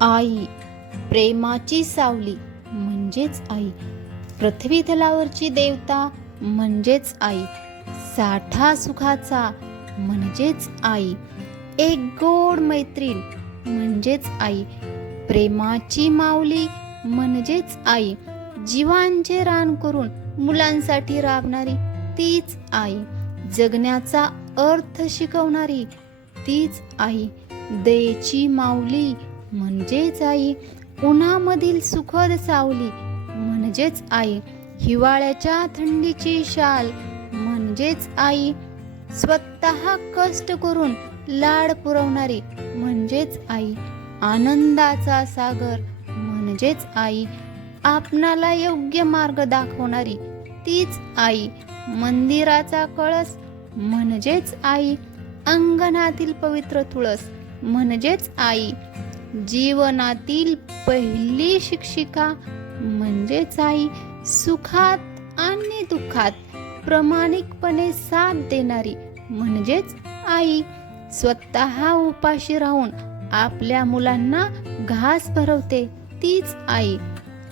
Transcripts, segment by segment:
आई, प्रेमाची सावली म्हणजेच आई, पृथ्वी तलावरची देवता म्हणजेच आई, साठा सुखाचा म्हणजेच आई, एक गोड मैत्रीण म्हणजेच आई, प्रेमाची माऊली म्हणजेच आई, जीवांचे रान करून मुलांसाठी राबणारी तीच आई, जगण्याचा अर्थ शिकवणारी तीच आई, दयेची माऊली म्हणजेच आई, उन्हामधील सुखद सावली म्हणजेच आई, हिवाळ्याच्या थंडीची शाल म्हणजेच आई, स्वतः कष्ट करून लाड पुरवणारी म्हणजेच आई, आनंदाचा सागर म्हणजेच आई, आपणाला योग्य मार्ग दाखवणारी तीच आई, मंदिराचा कळस म्हणजेच आई, अंगणातील पवित्र तुळस म्हणजेच आई, जीवनातील पहिली शिक्षिका म्हणजेच आई, सुखात आणि दुःखात प्रामाणिकपणे साथ देणारी म्हणजेच आई, स्वतः उपाशी राहून आपल्या मुलांना घास भरवते तीच आई,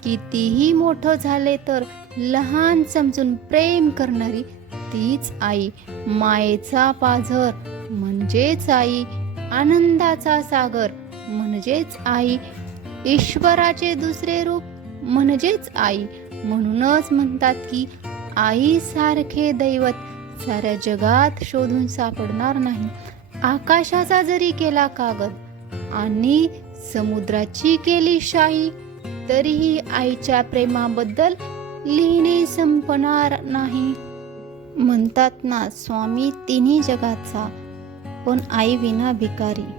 कितीही मोठं झाले तर लहान समजून प्रेम करणारी तीच आई, मायेचा पाझर म्हणजेच आई, आनंदाचा सागर म्हणजेच आई, ईश्वराचे दुसरे रूप म्हणजेच आई. म्हणूनच म्हणतात की आई सारखे दैवत साऱ्या जगात शोधून सापडणार नाही. आकाशाचा जरी केला कागद आणि समुद्राची केली शाई, तरीही आईच्या प्रेमाबद्दल लिहिणे संपणार नाही. म्हणतात ना, स्वामी तिन्ही जगाचा पण आई विना भिकारी.